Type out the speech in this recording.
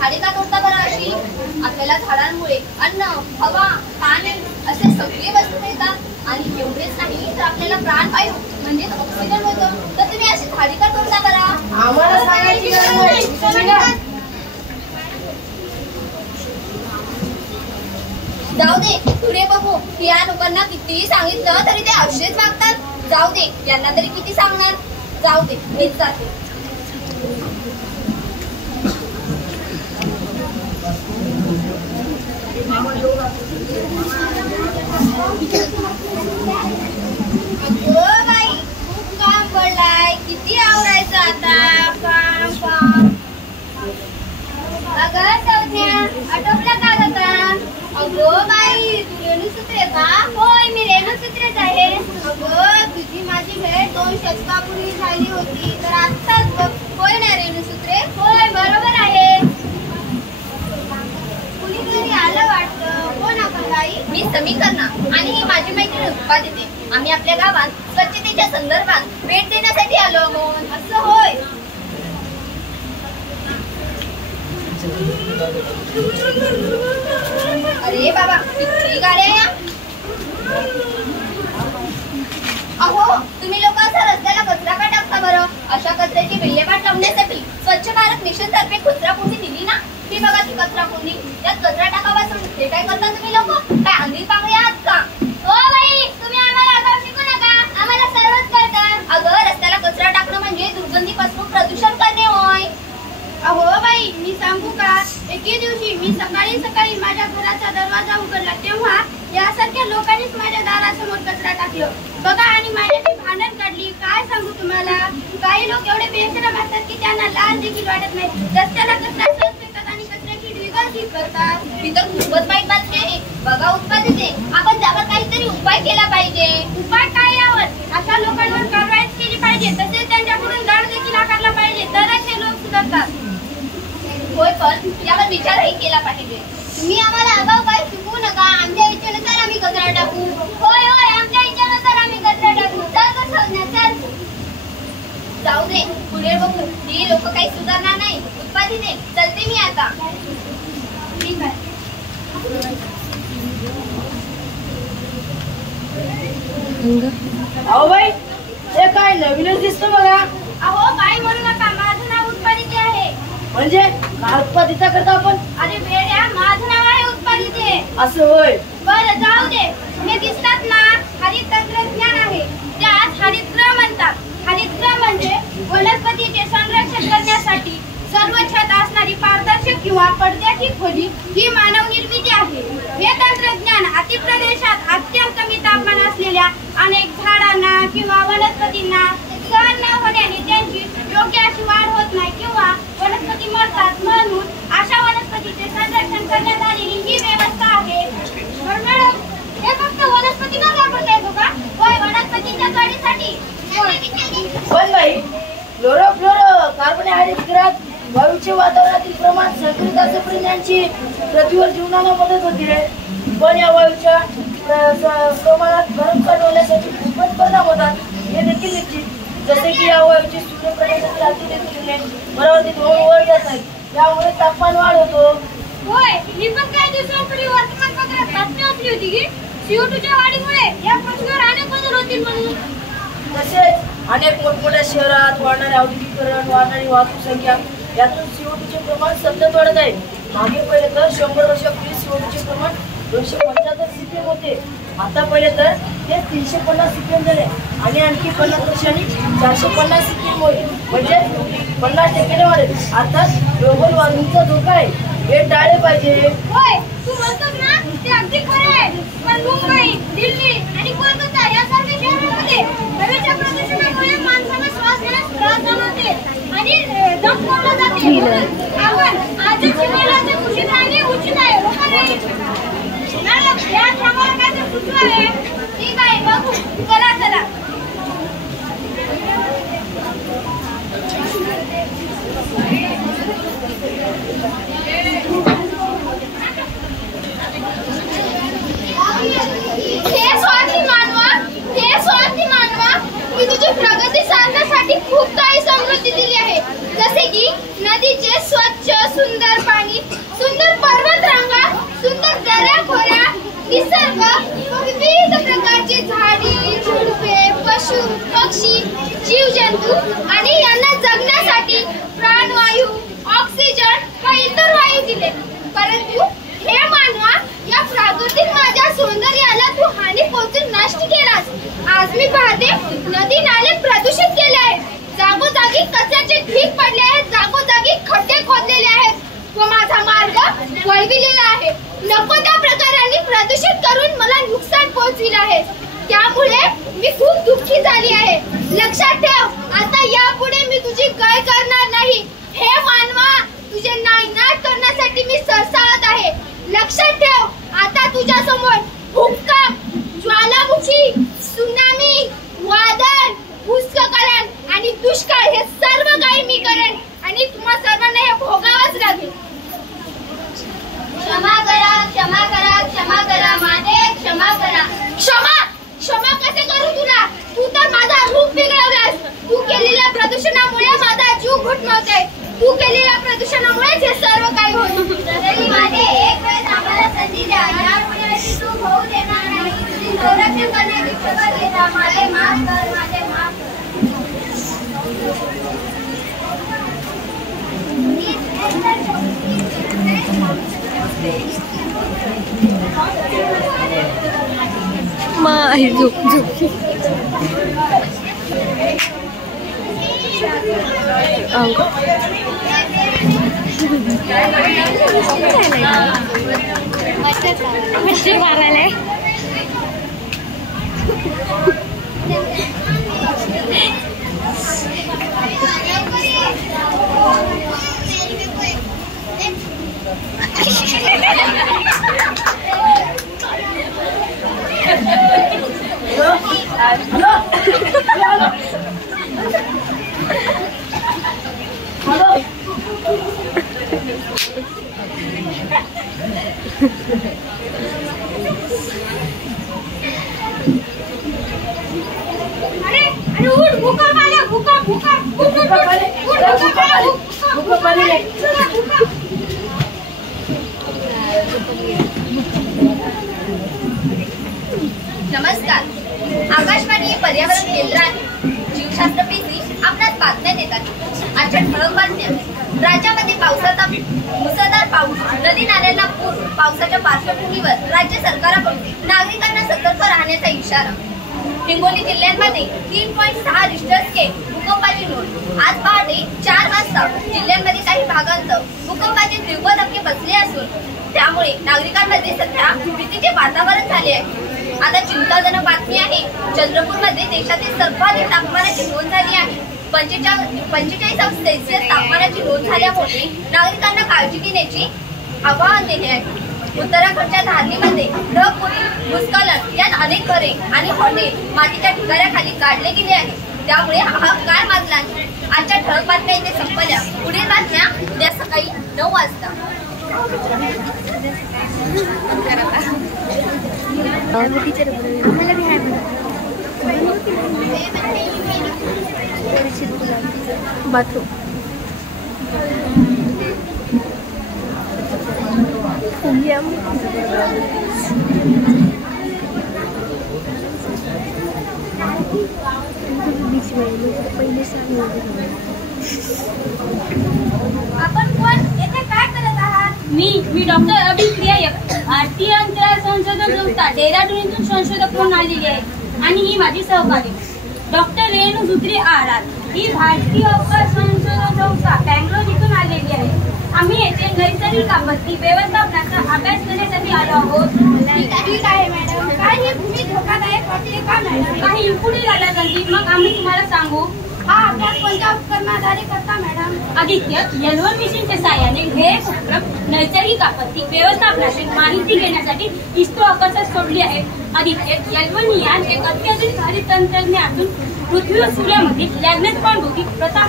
झाडे का तोडता बरं अशी? आपल्याला झाडांमुळे अन्न, हवा, पाणी असे सगळे वस्तू मिळतात आणि एवढेच नाही तर आपल्याला प्राणवायू म्हणजेच ऑक्सिजन होतं. तर तुम्ही अशी झाडे का तोडता बरं? आम्हाला सांगायची गरज नाही. जाऊ दे, पुढे बघू. या लोकांना कितीही सांगितलं तरी ते असेच वागतात. जाऊ दे, यांना तरी किती सांगणार. जाऊ दे, मीच जाते. बाई, खूप काम पडलाय. किती आवरायचं आता? काम काम. अगं सौम्या, आटोपला का ग काम? अगं बाई, तू रेणुसूत्रे का? होय, मी रेणुसूत्रेच आहे. अगं, तुझी माझी भेट 2 शतकापूर्वी झाली होती, तर आत्ताच बघ. होय ना रेणुसूत्रे? होय, बरोबर आहे. कुणीतरी आलं वाटतं. कोण आपण बाई? मी समीकरणा आणि ही माझी मैत्रीण उत्पादिते. आम्ही आपल्या गावात स्वच्छतेच्या संदर्भात भेट देण्यासाठी आलो आहोत. असं होय? अरे बाबा, किती गाड्या या. अहो, तुम्ही लोक असा रस्त्याला कचरा का टाकता बरं? अशा कचऱ्याची विल्हेवाट लावण्यासाठी स्वच्छ भारत मिशन तर्फे कचरा कोंडी दिली ना. ती बघा ती कचरा कोंडी. त्यात कचरा टाकावासून हे काय करता तुम्ही लोक? काय आंधळी पांगळी आहात का? हो बाई, तुम्ही आम्हाला आगाऊ शिकू नका. आम्हाला सर्वच कळतं. अगं, रस्त्याला कचरा टाकणं म्हणजे दुर्गंधीपासून प्रदूषण करणे होय. अहो बाई, मी सांगू का? एके दिवशी मी सकाळी माझ्या घराचा दरवाजा उघडला तेव्हा यासारख्या लोकांनीच माझ्या दारासमोर कचरा टाकलं बघा आणि माझ्याशी भांडण काढली. काय सांगू तुम्हाला, काही लोक एवढे बेशरम असतात की त्यांना लाज देखील वाटत नाही. रस्त्याला कचरा सहज फेकतात आणि कचऱ्याची ढिगाळी करतात. ही तर खूपच वाईट बातमी आहे. बघा उत्पादिते, आपण त्यावर काहीतरी उपाय केला पाहिजे. उपाय काय यावर? अशा लोकांवर कारवाई केली पाहिजे. तसेच त्यांच्याकडून दंड देखील आकारला पाहिजे, तरच हे लोक सुधारतात. होय, पण यावर विचारही केला पाहिजे. तुम्ही आम्हाला आगाऊ काही शिकवू नका. आमच्या इच्छेनुसार आम्ही कचरा टाकू. होय होय, आमच्या इच्छेनुसार आम्ही कचरा टाकू. चल. जाऊ दे, पुढे बघू. ही लोक काही सुधारणार नाही. उत्पादिते, चलते मी आता. ठीक आहे. अहो बाई, हे काय नवीनच दिसतं बघा. अहो बाई म्हणू नका, माझं नाव उत्पादिते आहे. म्हणजे काय उत्पादिता करता आपण? अरे वेड्या, माझं नाव आहे उत्पादिते. असं होय? बरं जाऊ दे. हे दिसतात ना, हरित तंत्रज्ञान आहे. त्यात हरितगृह म्हणतात. हरितगृह म्हणजे वनस्पतीचे संरक्षण करण्यासाठी सर्व छत असणारी पारदर्शक किंवा पडद्याची खोली ही मानव निर्मिती आहे. हे तंत्रज्ञान अतिप्रदेशात अत्यंत कमी तापमान असलेल्या अनेक झाडांना किंवा वनस्पतींना सहन न होण्याने त्यांची योग्य अशी वाढ होत नाही किंवा वनस्पती मरतात. म्हणून अशा वनस्पतीचे संरक्षण करण्यात आलेली ही व्यवस्था आहे. मॅडम, हे फक्त वनस्पतीला वापरता येतो का? होय, वनस्पतीच्या वाढीसाठी. पण बाई, कार्बन हरितगृहात वायूचे वातावरणातील प्रमाण संतुलित असेपर्यंत त्यांची पृथ्वीवर जीवनाला मदत होते. पण या वायूच्या प्रमाणात भरमसाठ होण्यासाठी खूपच परिणाम होतात. हे देखील निश्चित. जसे की या वायूचे सूर्यप्रकाशातील अतिरेक परावर्तित होऊन वर जात नाही. यामुळे तापमान वाढ होतो. होय, मी पण काही दिवसांपूर्वी वर्तमानपत्रात बातमी वाचली होती की CO2च्या वाढीमुळे या पृथ्वीवर अनेक बदल होतील म्हणून. तसेच अनेक मोठमोठ्या शहरात वाढणारे औद्योगिकरण, वाढणारी वाहतूक संख्या यातून CO2चे प्रमाण सतत वाढत आहे. मागे पहिले तर 100 वर्षापूर्वी CO2चे प्रमाण 275 CPM होते. आता पहिले तर ते 350 CPM झाले आणि आणखी 50 वर्षांनी 450 CPM होईल. म्हणजे 50% वाढेल. अर्थात ग्लोबल वॉर्मिंगचा धोका आहे. हे टाळले पाहिजे. होय, तू म्हणतोस ना, ते अगदी खरं आहे. पण मुंबई, दिल्ली आणि कोलकाता यासारख्या शहरांमध्ये हवेच्या प्रदूषणामुळे माणसाला श्वास घेण्यास त्रास जाणवते आणि दम तोडला जाते. आपण आजच शिवायला उचित राहणे उचित आहे. मॅडम, यात आम्हाला काय तर सुचलं आहे. ठीक आहे, बघू. चला. हे स्वार्थी मानवा, मी तुझी प्रगती साधण्यासाठी खूप काही समृद्धी दिली जीवजंतू आणि यांना जगण्यासाठी प्राणवायू, ऑक्सिजन व इतर वायू दिले. परंतु हे मानवा, या प्राकृतिक माझ्या सौंदर्याला तू हानी पोहोचून नष्ट केलास. आज मी पाहते नदी नाले प्रदूषित केले आहेत, जागोजागी कचऱ्याचे ढीग पडले आहेत, जागोजागी खड्डे खोदलेले आहेत व माझा मार्ग वळविलेला आहे. नको त्या प्रकाराने प्रदूषित करून मला नुकसान पोहोचविले आहे. त्यामुळे मी खूप दुःखी झाली आहे. लक्षात ठेव, आता यापुढे मी तुझी गय करणार नाही. हे मानवा, तुझे नायनाट करण्यासाठी मी सरसावत आहे. लक्षात ठेव, आता तुझ्या समोर भूकंप, ज्वालामुखी, सुनामी, वादळ, भूस्खलन आणि दुष्काळ हे सर्व काही मी करेन आणि तुम्हा सर्वांना हे भोगावंच लागेल. क्षमा करा, क्षमा करा, क्षमा करा, माझे क्षमा करा. क्षमा क्षमा कसे करू तुला? तू तर माझा रूप बिघडवलास. तू केलेल्या प्रदूषणामुळे माझा जीव घुटमळतोय. तू केलेल्या प्रदूषणामुळेच हे सर्व काही होईल. तरी माझे एक वेळ आम्हाला संधी द्या. यापुढे अशी चूक होऊ देणार नाही. तुझी संरक्षण करण्याची शपथ घेता. माझे माफ कर, माझे माफ कर. माय झोप झोप मच्छर मारायला नमस्कार. आकाशवाणी पर्यावरण केंद्राने जीवशास्त्र पेशी आपणास बातम्या देतात. आजच्या ठळक बातम्या. राज्यामध्ये पावसाचा मुसळधार पाऊस, नदी नाल्यांना पूर. पावसाच्या पार्श्वभूमीवर राज्य सरकारकडून नागरिकांना सतर्क राहण्याचा इशारा. हिंगोली जिल्ह्यांमध्ये 3.6 रिश्टर स्केल भूकंपाची नोंद. आज पहाटे 4 वाजता जिल्ह्यांमध्ये काही भागांत भूकंपाचे तीव्र धक्के बसले असून त्यामुळे नागरिकांमध्ये सध्या भीतीचे वातावरण झाले आहे. आता चिंताजनक बातमी आहे. चंद्रपूरमध्ये देशातील सर्वाधिक तापमानाची नोंद झाली आहे. 45 सेल्सिअस तापमानाची नोंद झाल्यामुळे नागरिकांना काळजी घेण्याची आवाहन दिले आहे. उत्तराखंडच्या धारलीमध्ये ढगफुटी, भूस्खलन यात अनेक घरे आणि हॉटेल मातीच्या ढिगाऱ्याखाली काढले गेले आहेत. त्यामुळे हाहाकार माजला आहे. आजच्या ठळक बातम्या इथे संपल्या. पुढील बातम्या उद्या सकाळी 9 वाजता. बाथरूम आपण कोण? येथे काय करत आहात? मी डॉक्टर अभिप्रिया भारतीय अंतराळ संशोधन संस्था डेहराडून येथून संशोधक म्हणून आलेली आहे आणि ही माझी सहकारी डॉक्टर रेणू झुत्री आर. ही भारतीय अवकाश संशोधन संस्था बँगलोर इथून आलेली आहे. आम्ही येथे नैसर्गिक आपत्ती व्यवस्थापनाचा अभ्यास करण्यासाठी आलो आहोत. ठीक आहे मॅडम. काय ही भूमी धोकादायक वाटते का मॅडम? काही पुढे झाला संधी मग आम्ही तुम्हाला सांगू. हा अभ्यास कोणत्या उपकरणाद्वारे करता मॅडम? आदित्य L1 मिशनच्या साहाय्याने हे उपक्रम नैसर्गिक आपत्ती व्यवस्थापनाची माहिती घेण्यासाठी इस्रो आकाशात सोडली आहे. आदित्य L1 यान एक अत्याधुनिक हरित तंत्रज्ञानातून पृथ्वी व सूर्यामध्ये लॅग्नेट पॉइंट होती प्रथम